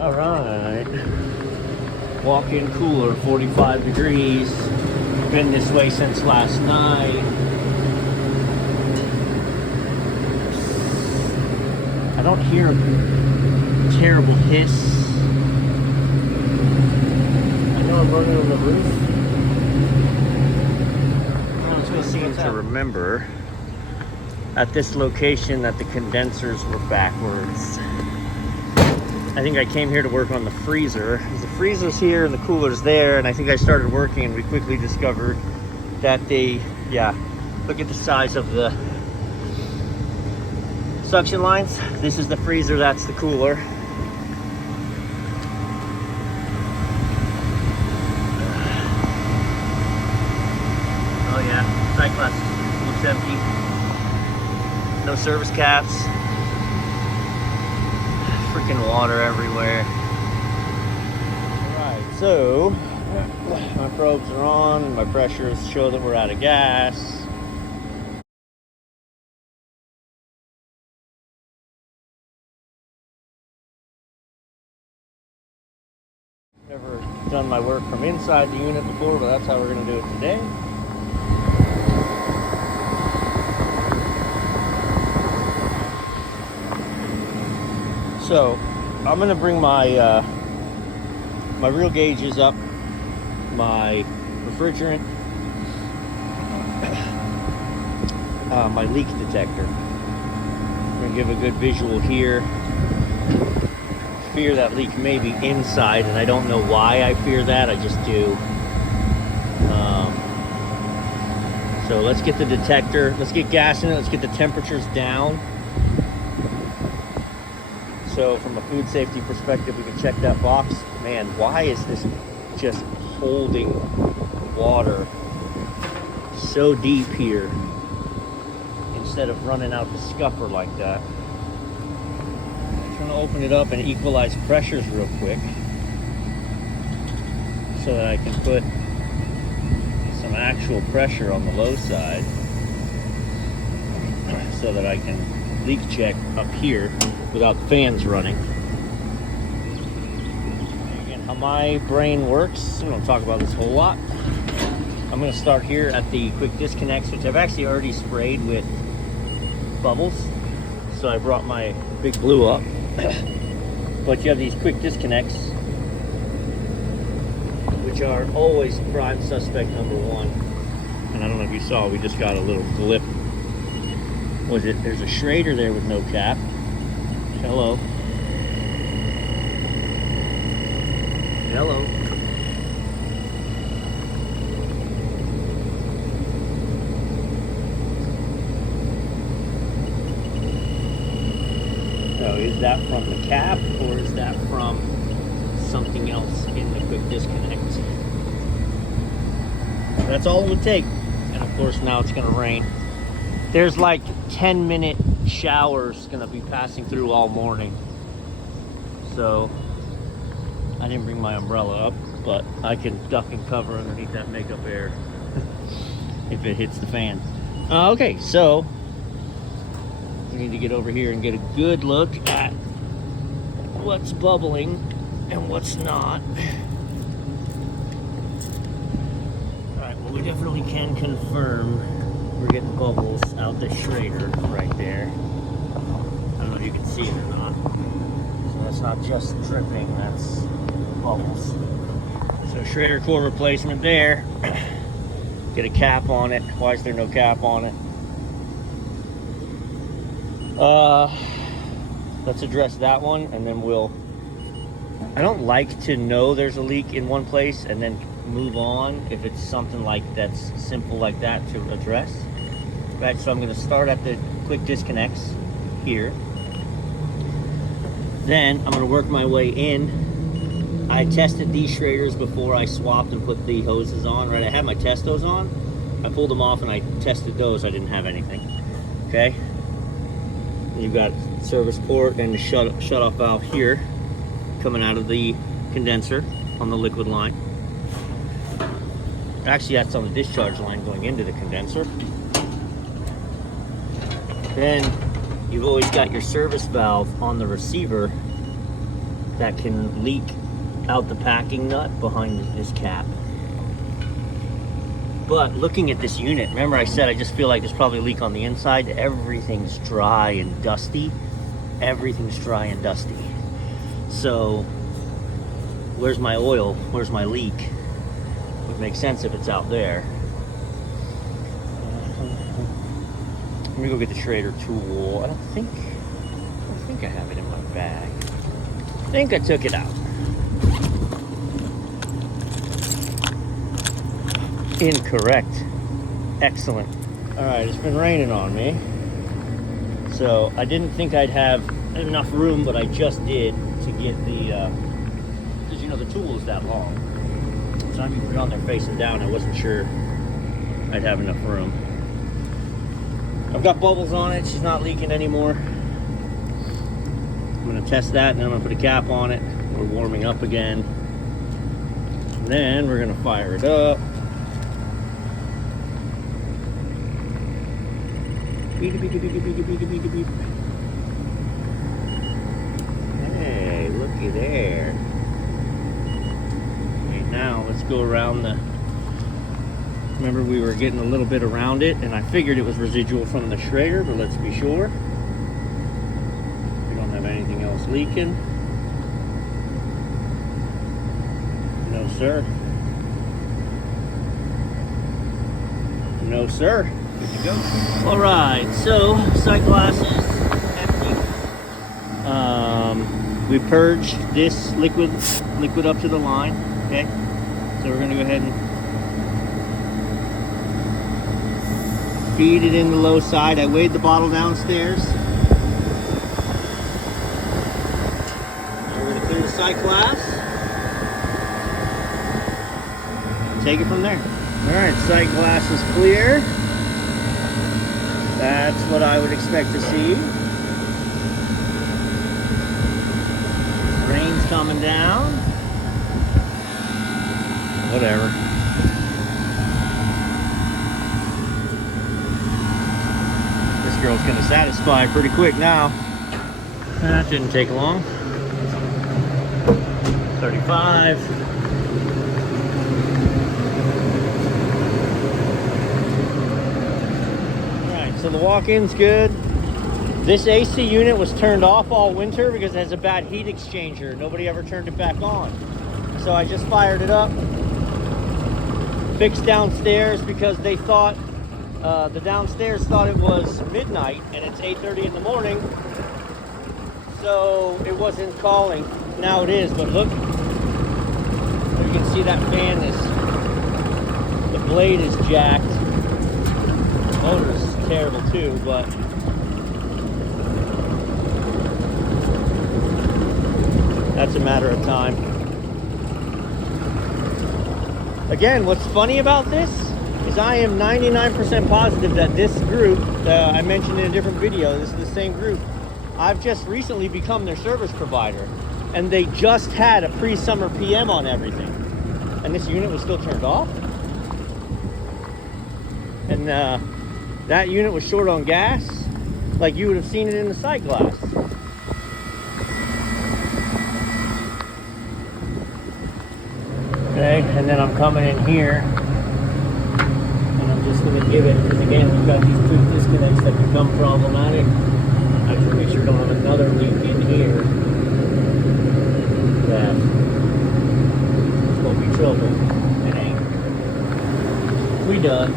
All right. Walk-in cooler, 45 degrees. Been this way since last night. I don't hear a terrible hiss. I know I'm running on the roof. To remember at this location that the condensers were backwards. I think I came here to work on the freezer. The freezer's here and the cooler's there, and I think I started working and we quickly discovered that look at the size of the suction lines. This is the freezer, that's the cooler. Oh yeah, Cyclops looks empty. No service caps. Freaking water everywhere. Alright, so my probes are on and my pressures show that we're out of gas. Never done my work from inside the unit before, but that's how we're going to do it today. So I'm going to bring my my real gauges up, my refrigerant, my leak detector. I'm going to give a good visual here. Fear that leak may be inside, and I don't know why I fear that, I just do. So let's get the detector, let's get gas in it, let's get the temperatures down. So from a food safety perspective, we can check that box. Man, why is this just holding water so deep here instead of running out the scupper like that? I'm trying to open it up and equalize pressures real quick so that I can put some actual pressure on the low side so that I can leak check up here without the fans running. Again, how my brain works, we don't talk about this a whole lot. I'm going to start here at the quick disconnects, which I've actually already sprayed with bubbles. So I brought my big blue up. But you have these quick disconnects, which are always prime suspect number one. And I don't know if you saw, we just got a little blip. There's a Schrader there with no cap. Hello. Hello. So is that from the cap or is that from something else in the quick disconnect? That's all it would take. And of course now it's gonna rain. There's like 10-minute showers gonna be passing through all morning. So I didn't bring my umbrella up, but I can duck and cover underneath that makeup air if it hits the fan. Okay, so we need to get over here and get a good look at what's bubbling and what's not. All right, well, we definitely can confirm we're getting bubbles out the Schrader right there. I don't know if you can see it or not. So that's not just dripping, that's bubbles. So Schrader core replacement there. Get a cap on it. Why is there no cap on it? Let's address that one, and then I don't like to know there's a leak in one place and then move on if it's something like that's simple like that to address. Right, so I'm going to start at the quick disconnects here. Then I'm going to work my way in. I tested these Schraders before I swapped and put the hoses on. Right, I had my test hose on. I pulled them off and I tested those. I didn't have anything. Okay. You've got service port and the shut-off valve here coming out of the condenser on the liquid line. Actually, that's on the discharge line going into the condenser. Then you've always got your service valve on the receiver that can leak out the packing nut behind this cap. But looking at this unit, remember I said I just feel like there's probably a leak on the inside. Everything's dry and dusty. Everything's dry and dusty. So where's my oil? Where's my leak? Would make sense if it's out there. Let me go get the Schrader tool. I don't think I have it in my bag. I think I took it out. Incorrect. Excellent. All right, it's been raining on me. So I didn't think I'd have enough room, but I just did to get the, because you know the tool is that long. So I'm put it on there facing down. I wasn't sure I'd have enough room. I've got bubbles on it. She's not leaking anymore. I'm gonna test that, and then I'm gonna put a cap on it. We're warming up again. And then we're gonna fire it up. Beep, beep, beep, beep, beep, beep, beep, beep, beep. Hey, looky there. Okay, now let's go around the... Remember we were getting a little bit around it, and I figured it was residual from the Schrader, but let's be sure. We don't have anything else leaking. No, sir. No, sir. Good to go. All right, so sight glass is empty. We purged this liquid up to the line. Okay, so we're gonna go ahead and feed it in the low side. I weighed the bottle downstairs. Now we're gonna clear the sight glass. Take it from there. All right, sight glass is clear. That's what I would expect to see. Rain's coming down. Whatever. This girl's gonna satisfy pretty quick now. That didn't take long. 35. So the walk-in's good. This AC unit was turned off all winter because it has a bad heat exchanger. Nobody ever turned it back on. So I just fired it up. Fixed downstairs because they thought, the downstairs thought it was midnight and it's 8:30 in the morning. So it wasn't calling. Now it is, but look. You can see that fan is, the blade is jacked. The motor's terrible too, but that's a matter of time. Again, what's funny about this is I am 99% positive that this group, I mentioned in a different video, this is the same group. I've just recently become their service provider, and they just had a pre-summer PM on everything, and this unit was still turned off. And that unit was short on gas, like you would have seen it in the sight glass. Okay, and then I'm coming in here, and I'm just going to give it, because again, we've got these two disconnects that become problematic. I just make sure I don't have another leak in here. That it's going to be trouble. It ain't. We done.